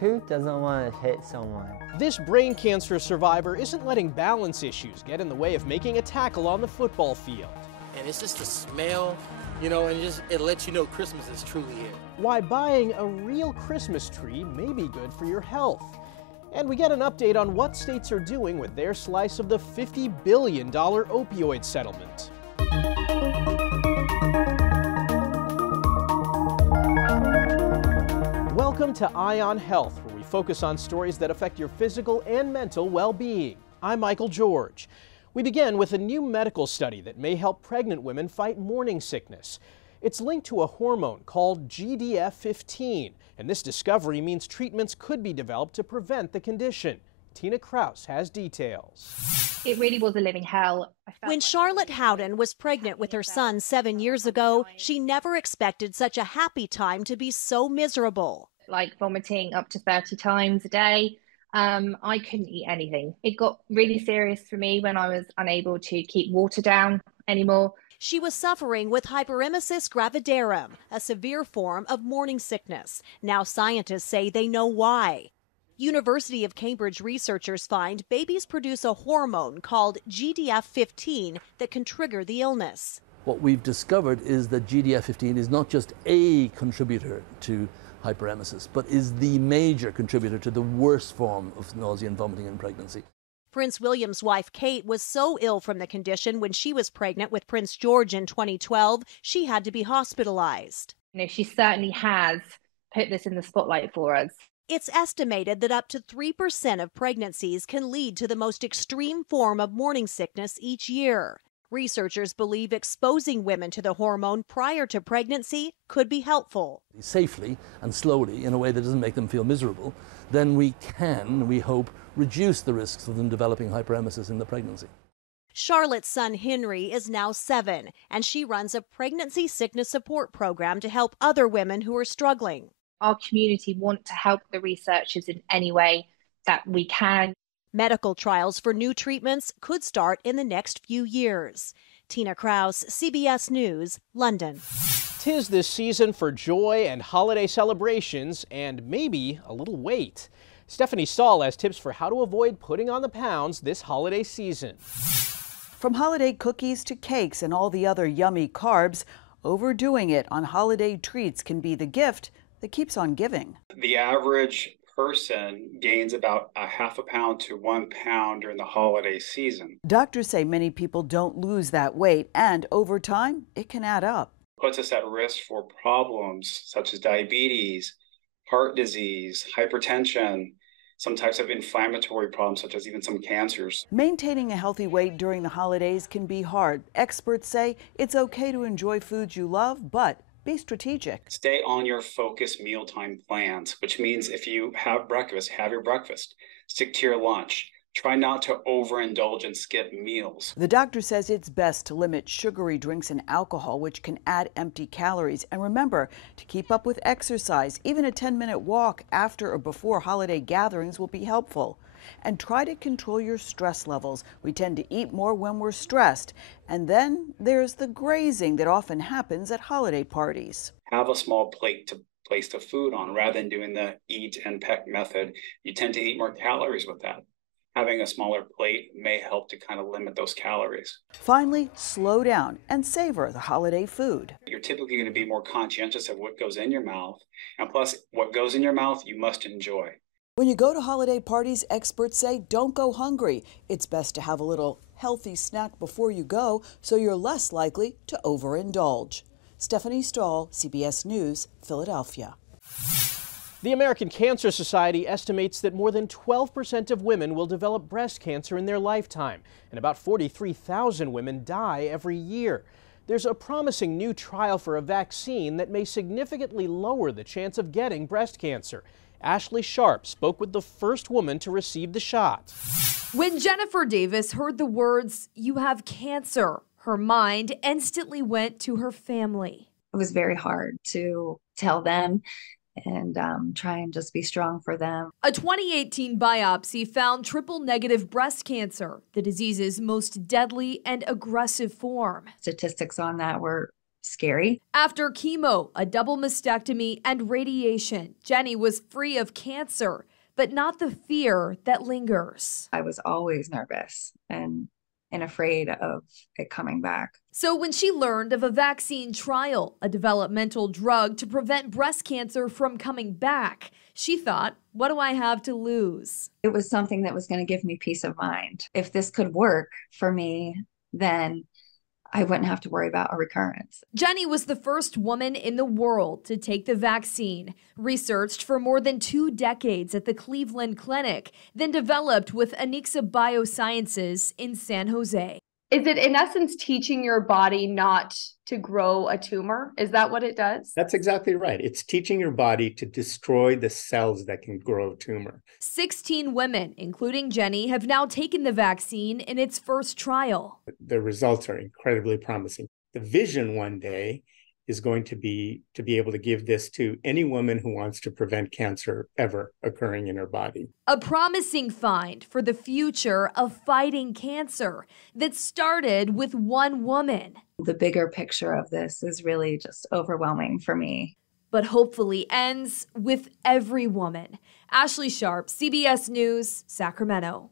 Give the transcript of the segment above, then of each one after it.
Who doesn't want to hit someone? This brain cancer survivor isn't letting balance issues get in the way of making a tackle on the football field. And it's just the smell, you know, and it lets you know Christmas is truly here. Why buying a real Christmas tree may be good for your health. And we get an update on what states are doing with their slice of the $50 billion opioid settlement. Welcome to Eye on Health, where we focus on stories that affect your physical and mental well-being. I'm Michael George. We begin with a new medical study that may help pregnant women fight morning sickness. It's linked to a hormone called GDF-15, and this discovery means treatments could be developed to prevent the condition. Tina Kraus has details. It really was a living hell. When Charlotte Howden was pregnant with her son 7 years ago, she never expected such a happy time to be so miserable. Like vomiting up to 30 times a day. I couldn't eat anything. It got really serious for me when I was unable to keep water down anymore. She was suffering with hyperemesis gravidarum, a severe form of morning sickness. Now scientists say they know why. University of Cambridge researchers find babies produce a hormone called GDF-15 that can trigger the illness. What we've discovered is that GDF-15 is not just a contributor to hyperemesis, but is the major contributor to the worst form of nausea and vomiting in pregnancy. Prince William's wife, Kate, was so ill from the condition when she was pregnant with Prince George in 2012, she had to be hospitalized. You know, she certainly has put this in the spotlight for us. It's estimated that up to 3% of pregnancies can lead to the most extreme form of morning sickness each year. Researchers believe exposing women to the hormone prior to pregnancy could be helpful. Safely and slowly, in a way that doesn't make them feel miserable, then we can, we hope, reduce the risks of them developing hyperemesis in the pregnancy. Charlotte's son Henry is now 7, and she runs a pregnancy sickness support program to help other women who are struggling. Our community want to help the researchers in any way that we can. Medical trials for new treatments could start in the next few years. Tina Kraus, CBS News, London. 'Tis this season for joy and holiday celebrations and maybe a little weight. Stephanie Stahl has tips for how to avoid putting on the pounds this holiday season. From holiday cookies to cakes and all the other yummy carbs, overdoing it on holiday treats can be the gift that keeps on giving. The average person gains about a half a pound to 1 pound during the holiday season. Doctors say many people don't lose that weight, and over time, it can add up. Puts us at risk for problems such as diabetes, heart disease, hypertension, some types of inflammatory problems such as even some cancers. Maintaining a healthy weight during the holidays can be hard. Experts say it's okay to enjoy foods you love, but be strategic. Stay on your focused mealtime plans, which means if you have breakfast, have your breakfast. Stick to your lunch. Try not to overindulge and skip meals. The doctor says it's best to limit sugary drinks and alcohol, which can add empty calories. And remember to keep up with exercise. Even a 10-minute walk after or before holiday gatherings will be helpful. And try to control your stress levels. We tend to eat more when we're stressed. And then there's the grazing that often happens at holiday parties. Have a small plate to place the food on rather than doing the eat and peck method. You tend to eat more calories with that. Having a smaller plate may help to kind of limit those calories. Finally, slow down and savor the holiday food. You're typically going to be more conscientious of what goes in your mouth. And plus, what goes in your mouth, you must enjoy. When you go to holiday parties, experts say don't go hungry. It's best to have a little healthy snack before you go so you're less likely to overindulge. Stephanie Stahl, CBS News, Philadelphia. The American Cancer Society estimates that more than 12% of women will develop breast cancer in their lifetime, and about 43,000 women die every year. There's a promising new trial for a vaccine that may significantly lower the chance of getting breast cancer. Ashley Sharp spoke with the first woman to receive the shot. When Jennifer Davis heard the words, "You have cancer," her mind instantly went to her family. It was very hard to tell them and try and just be strong for them. A 2018 biopsy found triple-negative breast cancer, the disease's most deadly and aggressive form. Statistics on that were scary. After chemo, a double mastectomy, and radiation, Jenny was free of cancer, but not the fear that lingers. I was always nervous and afraid of it coming back. So when she learned of a vaccine trial, a developmental drug to prevent breast cancer from coming back, she thought, what do I have to lose? It was something that was going to give me peace of mind. If this could work for me, then I wouldn't have to worry about a recurrence. Jenny was the first woman in the world to take the vaccine, researched for more than 2 decades at the Cleveland Clinic, then developed with Anixa Biosciences in San Jose. Is it in essence teaching your body not to grow a tumor? Is that what it does? That's exactly right. It's teaching your body to destroy the cells that can grow a tumor. 16 women, including Jenny, have now taken the vaccine in its first trial. The results are incredibly promising. The vision one day is going to be able to give this to any woman who wants to prevent cancer ever occurring in her body. A promising find for the future of fighting cancer that started with one woman. The bigger picture of this is really just overwhelming for me. But hopefully ends with every woman. Ashley Sharp, CBS News, Sacramento.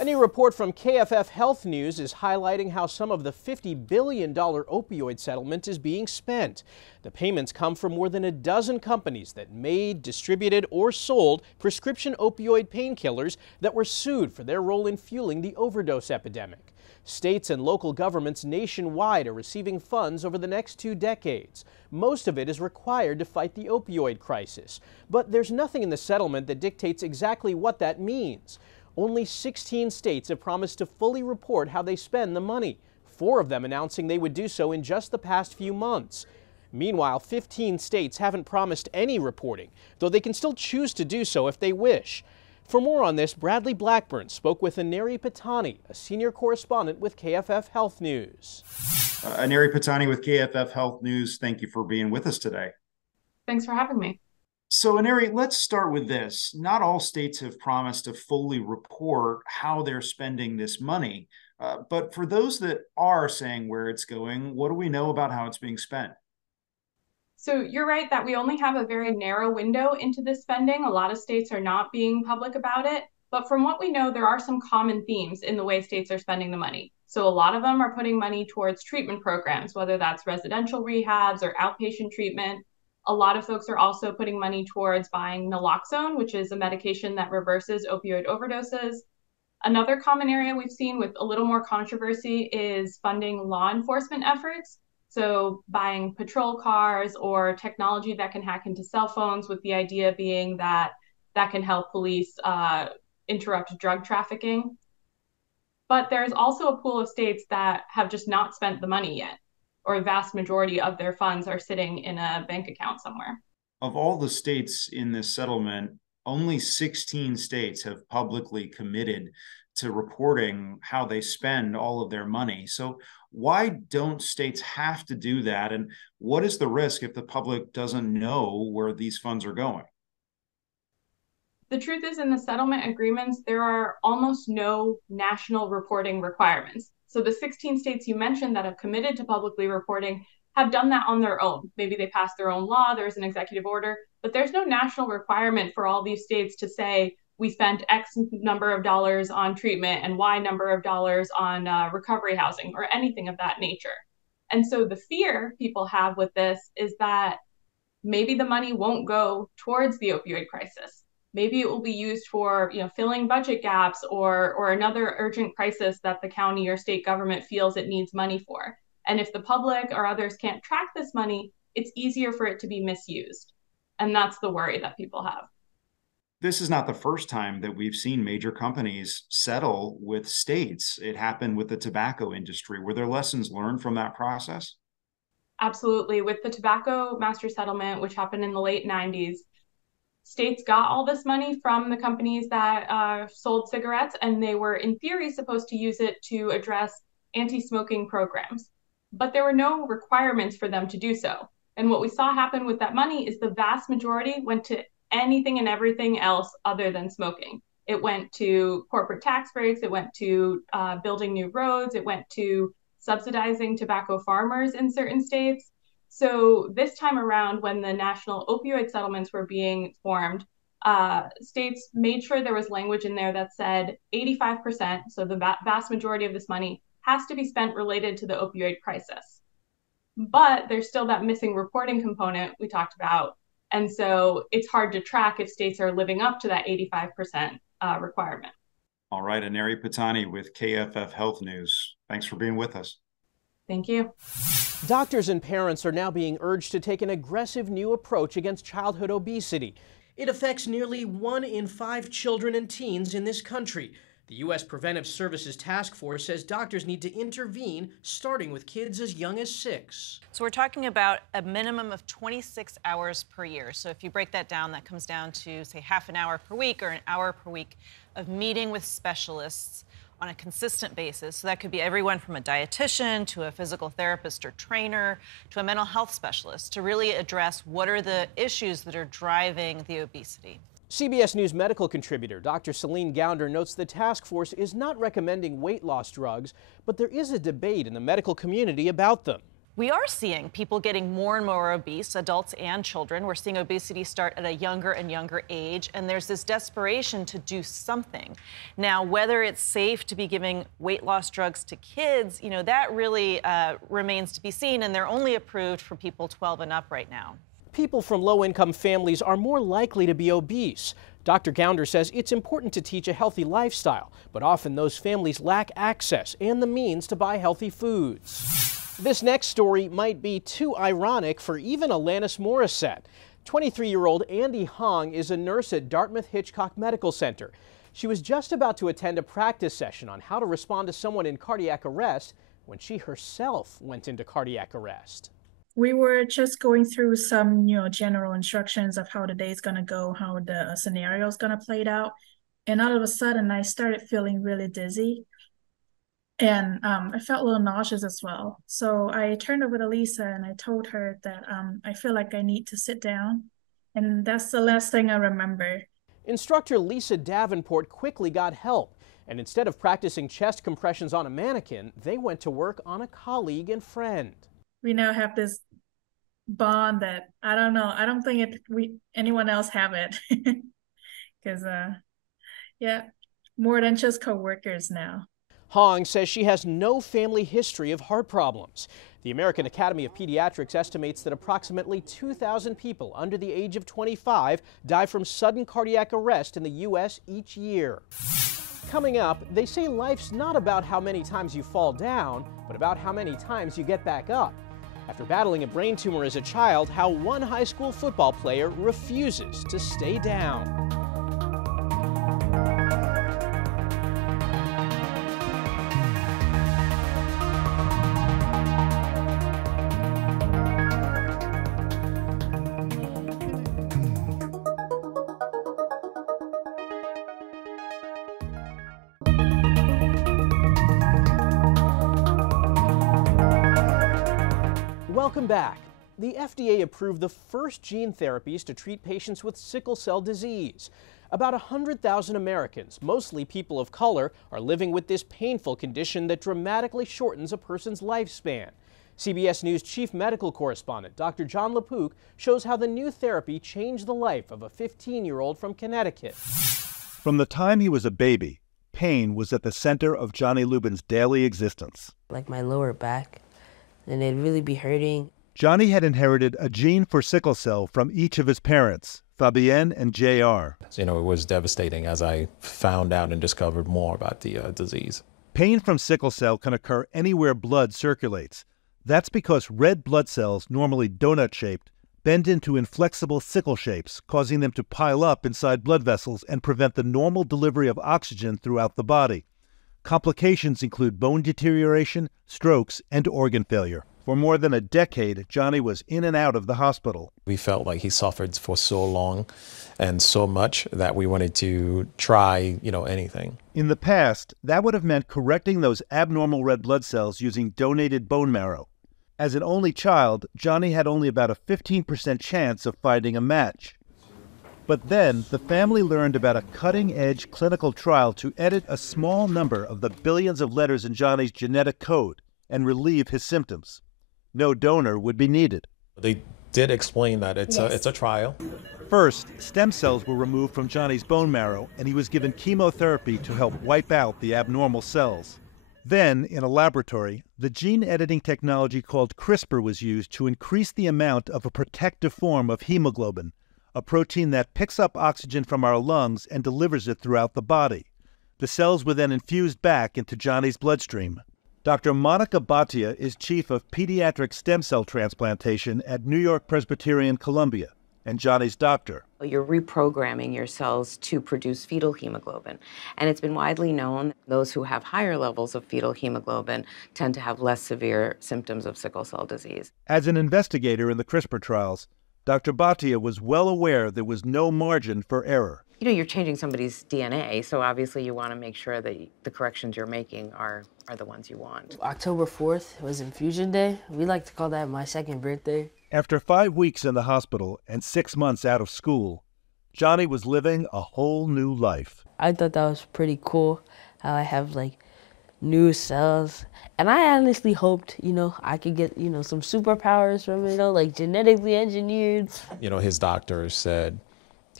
A new report from KFF Health News is highlighting how some of the $50 billion opioid settlement is being spent. The payments come from more than a dozen companies that made, distributed, or sold prescription opioid painkillers that were sued for their role in fueling the overdose epidemic. States and local governments nationwide are receiving funds over the next 2 decades. Most of it is required to fight the opioid crisis. But there's nothing in the settlement that dictates exactly what that means. Only 16 states have promised to fully report how they spend the money, 4 of them announcing they would do so in just the past few months. Meanwhile, 15 states haven't promised any reporting, though they can still choose to do so if they wish. For more on this, Bradley Blackburn spoke with Aneri Patani, a senior correspondent with KFF Health News. Aneri Patani with KFF Health News, thank you for being with us today. Thanks for having me. So, Aneri, let's start with this. Not all states have promised to fully report how they're spending this money. But for those that are saying where it's going, what do we know about how it's being spent? So you're right that we only have a very narrow window into this spending. A lot of states are not being public about it. But from what we know, there are some common themes in the way states are spending the money. So a lot of them are putting money towards treatment programs, whether that's residential rehabs or outpatient treatment. A lot of folks are also putting money towards buying naloxone, which is a medication that reverses opioid overdoses. Another common area we've seen with a little more controversy is funding law enforcement efforts. So buying patrol cars or technology that can hack into cell phones, with the idea being that that can help police interrupt drug trafficking. But there's also a pool of states that have just not spent the money yet, or a vast majority of their funds are sitting in a bank account somewhere. Of all the states in this settlement, only 16 states have publicly committed to reporting how they spend all of their money. So why don't states have to do that? And what is the risk if the public doesn't know where these funds are going? The truth is, in the settlement agreements, there are almost no national reporting requirements. So the 16 states you mentioned that have committed to publicly reporting have done that on their own. Maybe they passed their own law, there's an executive order, but there's no national requirement for all these states to say, we spent X number of dollars on treatment and Y number of dollars on recovery housing or anything of that nature. And so the fear people have with this is that maybe the money won't go towards the opioid crisis. Maybe it will be used for, filling budget gaps or another urgent crisis that the county or state government feels it needs money for. And if the public or others can't track this money, it's easier for it to be misused. And that's the worry that people have. This is not the first time that we've seen major companies settle with states. It happened with the tobacco industry. Were there lessons learned from that process? Absolutely. With the tobacco master settlement, which happened in the late 90s, states got all this money from the companies that sold cigarettes, and they were, in theory, supposed to use it to address anti-smoking programs. But there were no requirements for them to do so. And what we saw happen with that money is the vast majority went to anything and everything else other than smoking. It went to corporate tax breaks, it went to building new roads, it went to subsidizing tobacco farmers in certain states. So this time around, when the national opioid settlements were being formed, states made sure there was language in there that said 85%, so the vast majority of this money, has to be spent related to the opioid crisis. But there's still that missing reporting component we talked about. And so it's hard to track if states are living up to that 85% requirement. All right, Aneri Patani with KFF Health News. Thanks for being with us. Thank you. Doctors and parents are now being urged to take an aggressive new approach against childhood obesity. It affects nearly 1 in 5 children and teens in this country. The U.S. Preventive Services Task Force says doctors need to intervene, starting with kids as young as 6. So we're talking about a minimum of 26 hours per year. So if you break that down, that comes down to, say, half an hour per week or an hour per week of meeting with specialists on a consistent basis. So that could be everyone from a dietitian to a physical therapist or trainer to a mental health specialist to really address what are the issues that are driving the obesity. CBS News medical contributor Dr. Celine Gounder notes the task force is not recommending weight loss drugs, but there is a debate in the medical community about them. We are seeing people getting more and more obese, adults and children. We're seeing obesity start at a younger and younger age, and there's this desperation to do something. Now, whether it's safe to be giving weight loss drugs to kids, that really remains to be seen, and they're only approved for people 12 and up right now. People from low-income families are more likely to be obese. Dr. Gounder says it's important to teach a healthy lifestyle, but often those families lack access and the means to buy healthy foods. This next story might be too ironic for even Alanis Morissette. 23-year-old Andy Hong is a nurse at Dartmouth Hitchcock Medical Center. She was just about to attend a practice session on how to respond to someone in cardiac arrest when she herself went into cardiac arrest. We were just going through some, general instructions of how the day's going to go, how the scenario is going to play out. And all of a sudden, I started feeling really dizzy. And I felt a little nauseous as well. So I turned over to Lisa and I told her that I feel like I need to sit down. And that's the last thing I remember. Instructor Lisa Davenport quickly got help. And instead of practicing chest compressions on a mannequin, they went to work on a colleague and friend. We now have this bond that I don't know. I don't think anyone else have it. Because, more than just co-workers now. Hong says she has no family history of heart problems. The American Academy of Pediatrics estimates that approximately 2,000 people under the age of 25 die from sudden cardiac arrest in the U.S. each year. Coming up, they say life's not about how many times you fall down, but about how many times you get back up. After battling a brain tumor as a child, how one high school football player refuses to stay down. Welcome back. The FDA approved the first gene therapies to treat patients with sickle cell disease. About 100,000 Americans, mostly people of color, are living with this painful condition that dramatically shortens a person's lifespan. CBS News chief medical correspondent Dr. John LaPook shows how the new therapy changed the life of a 15-year-old from Connecticut. From the time he was a baby, pain was at the center of Johnny Lubin's daily existence. Like my lower back, and it'd really be hurting. Johnny had inherited a gene for sickle cell from each of his parents, Fabienne and JR. It was devastating as I found out and discovered more about the disease. Pain from sickle cell can occur anywhere blood circulates. That's because red blood cells, normally donut-shaped, bend into inflexible sickle shapes, causing them to pile up inside blood vessels and prevent the normal delivery of oxygen throughout the body. Complications include bone deterioration, strokes, and organ failure. For more than a decade, Johnny was in and out of the hospital. We felt like he suffered for so long and so much that we wanted to try, anything. In the past, that would have meant correcting those abnormal red blood cells using donated bone marrow. As an only child, Johnny had only about a 15% chance of finding a match. But then, the family learned about a cutting-edge clinical trial to edit a small number of the billions of letters in Johnny's genetic code. and relieve his symptoms. No donor would be needed. They did explain that it's a trial. First, stem cells were removed from Johnny's bone marrow, and he was given chemotherapy to help wipe out the abnormal cells. Then, in a laboratory, the gene editing technology called CRISPR was used to increase the amount of a protective form of hemoglobin, a protein that picks up oxygen from our lungs and delivers it throughout the body. The cells were then infused back into Johnny's bloodstream. Dr. Monica Bhatia is chief of pediatric stem cell transplantation at New York Presbyterian Columbia and Johnny's doctor. You're reprogramming your cells to produce fetal hemoglobin. And it's been widely known those who have higher levels of fetal hemoglobin tend to have less severe symptoms of sickle cell disease. As an investigator in the CRISPR trials, Dr. Bhatia was well aware there was no margin for error. You know, you're changing somebody's DNA, so obviously you want to make sure that the corrections you're making are the ones you want. October 4th was infusion day. We like to call that my second birthday. After 5 weeks in the hospital and 6 months out of school, Johnny was living a whole new life. I thought that was pretty cool, how I have like new cells. And I honestly hoped, I could get, some superpowers from it, like genetically engineered. His doctor said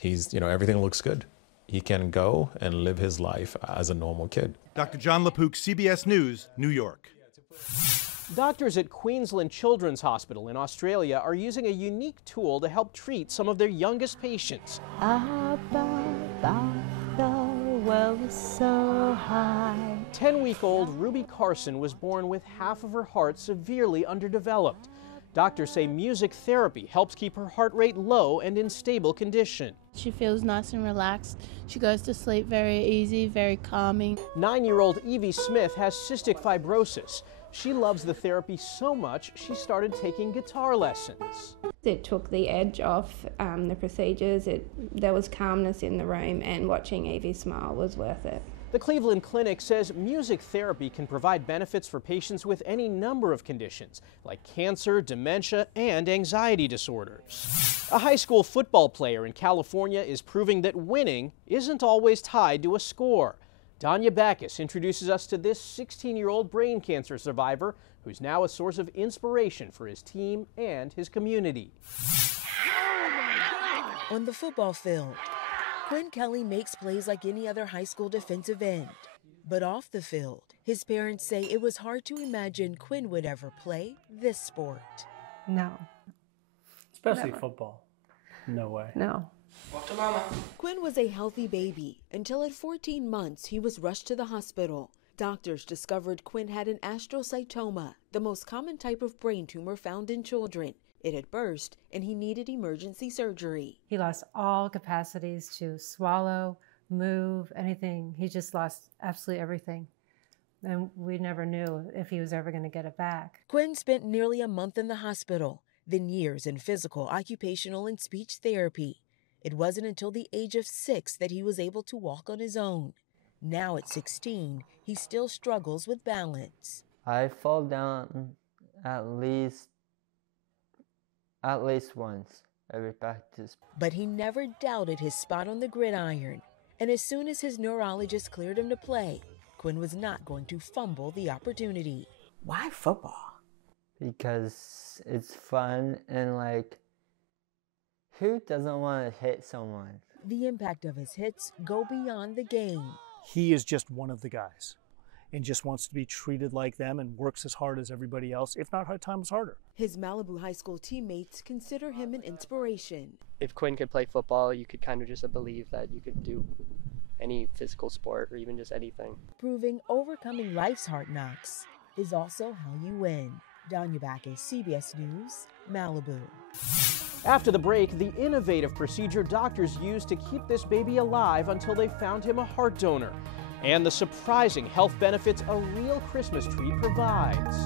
everything looks good. He can go and live his life as a normal kid. Dr. John LaPook, CBS News, New York. Doctors at Queensland Children's Hospital in Australia are using a unique tool to help treat some of their youngest patients. So high. 10-week-old Ruby Carson was born with half of her heart severely underdeveloped. Doctors say music therapy helps keep her heart rate low and in stable condition. She feels nice and relaxed. She goes to sleep very easy, very calming. 9-year-old Evie Smith has cystic fibrosis. She loves the therapy so much, she started taking guitar lessons. It took the edge off the procedures. There was calmness in the room, and watching Evie smile was worth it. The Cleveland Clinic says music therapy can provide benefits for patients with any number of conditions, like cancer, dementia, and anxiety disorders. A high school football player in California is proving that winning isn't always tied to a score. Danya Backus introduces us to this 16-year-old brain cancer survivor who's now a source of inspiration for his team and his community. On the football field, Quinn Kelly makes plays like any other high school defensive end. But off the field, his parents say it was hard to imagine Quinn would ever play this sport. No. Especially Never. football. No way. No. Walk to mama. Quinn was a healthy baby until at 14 months he was rushed to the hospital. Doctors discovered Quinn had an astrocytoma, the most common type of brain tumor found in children. It had burst and he needed emergency surgery. He lost all capacities to swallow, move, anything. He just lost absolutely everything. And we never knew if he was ever going to get it back. Quinn spent nearly a month in the hospital, then years in physical, occupational, and speech therapy. It wasn't until the age of 6 that he was able to walk on his own. Now at 16, he still struggles with balance. I fall down at least once every practice. But he never doubted his spot on the gridiron. And as soon as his neurologist cleared him to play, Quinn was not going to fumble the opportunity. Why football? Because it's fun and who doesn't want to hit someone? The impact of his hits go beyond the game. He is just one of the guys and just wants to be treated like them and works as hard as everybody else, if not hard times harder. His Malibu High School teammates consider him an inspiration. If Quinn could play football, you could kind of just believe that you could do any physical sport or even just anything. Proving overcoming life's hard knocks is also how you win. Danya Backus, CBS News, Malibu. After the break, the innovative procedure doctors used to keep this baby alive until they found him a heart donor, and the surprising health benefits a real Christmas tree provides.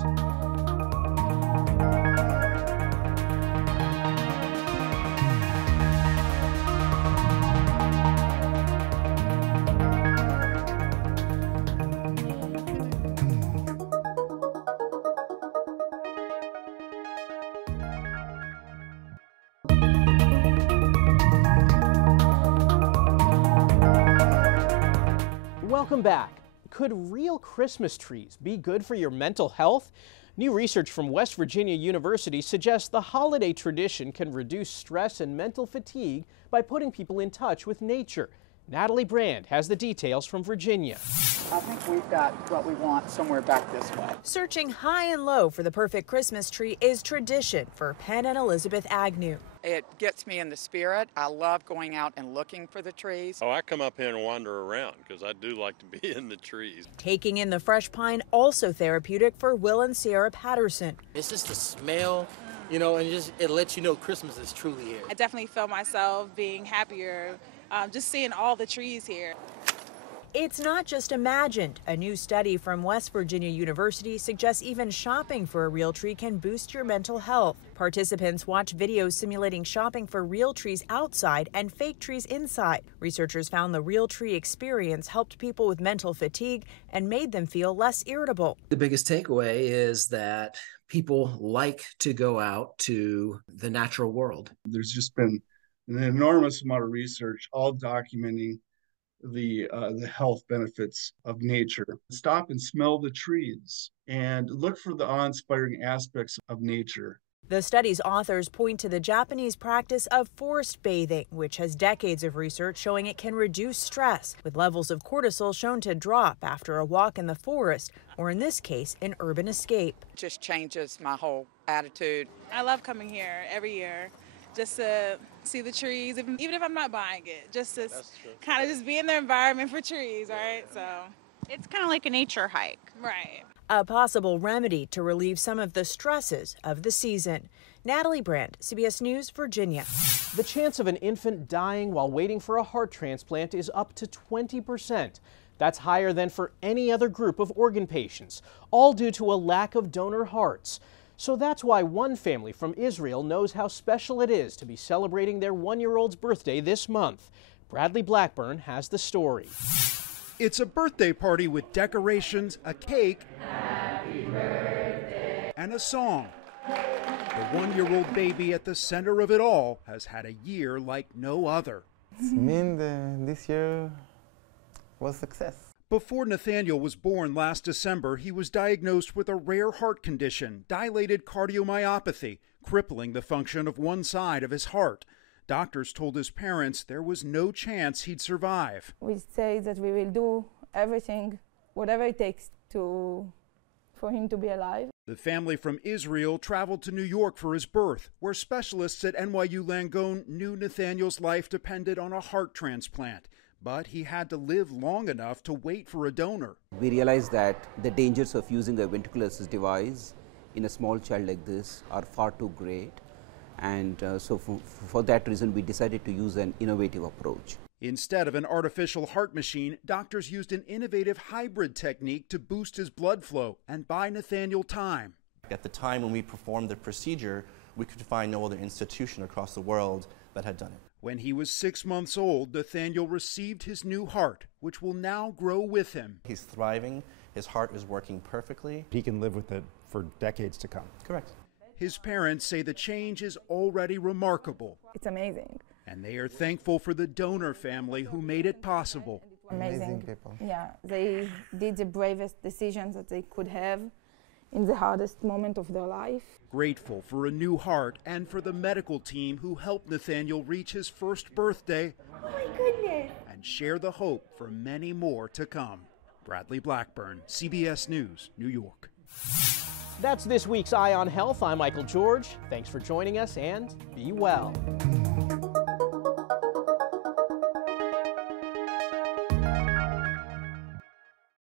Welcome back. could real Christmas trees be good for your mental health? New research from West Virginia University suggests the holiday tradition can reduce stress and mental fatigue by putting people in touch with nature. Natalie Brand has the details from Virginia. I think we've got what we want somewhere back this way. Searching high and low for the perfect Christmas tree is tradition for Penn and Elizabeth Agnew. It gets me in the spirit. I love going out and looking for the trees. Oh, I come up here and wander around because I do like to be in the trees. Taking in the fresh pine, also therapeutic for Will and Sierra Patterson. It's just the smell, you know, and it lets you know Christmas is truly here. I definitely feel myself being happier just seeing all the trees here. It's not just imagined. A new study from West Virginia University suggests even shopping for a real tree can boost your mental health. Participants watch videos simulating shopping for real trees outside and fake trees inside. Researchers found the real tree experience helped people with mental fatigue and made them feel less irritable. The biggest takeaway is that people like to go out to the natural world. There's just been an enormous amount of research all documenting the health benefits of nature. Stop and smell the trees and look for the awe-inspiring aspects of nature. The study's authors point to the Japanese practice of forest bathing, which has decades of research showing it can reduce stress, with levels of cortisol shown to drop after a walk in the forest, or in this case, an urban escape. It just changes my whole attitude. I love coming here every year just to see the trees, even if I'm not buying it, just to kind of just be in the environment for trees, right? So it's kind of like a nature hike. Right. A possible remedy to relieve some of the stresses of the season. Natalie Brand, CBS News, Virginia. The chance of an infant dying while waiting for a heart transplant is up to 20%. That's higher than for any other group of organ patients, all due to a lack of donor hearts. So that's why one family from Israel knows how special it is to be celebrating their one-year-old's birthday this month. Bradley Blackburn has the story. It's a birthday party with decorations, a cake, Happy birthday, and a song. The one-year-old baby at the center of it all has had a year like no other. This year was success. Before Nathaniel was born last December, he was diagnosed with a rare heart condition, dilated cardiomyopathy, crippling the function of one side of his heart. Doctors told his parents there was no chance he'd survive. We say that we will do everything, whatever it takes for him to be alive. The family from Israel traveled to New York for his birth, where specialists at NYU Langone knew Nathaniel's life depended on a heart transplant. But he had to live long enough to wait for a donor. We realized that the dangers of using a ventricular assist device in a small child like this are far too great. And so for that reason, we decided to use an innovative approach. Instead of an artificial heart machine, doctors used an innovative hybrid technique to boost his blood flow and buy Nathaniel time. At the time when we performed the procedure, we could find no other institution across the world that had done it. When he was 6 months old, Nathaniel received his new heart, which will now grow with him. He's thriving. His heart is working perfectly. He can live with it for decades to come. Correct. His parents say the change is already remarkable. It's amazing. And they are thankful for the donor family who made it possible. Amazing people. Yeah, they did the bravest decisions that they could have in the hardest moment of their life. Grateful for a new heart and for the medical team who helped Nathaniel reach his first birthday. Oh my goodness. And share the hope for many more to come. Bradley Blackburn, CBS News, New York. That's this week's Eye on Health. I'm Michael George. Thanks for joining us and be well.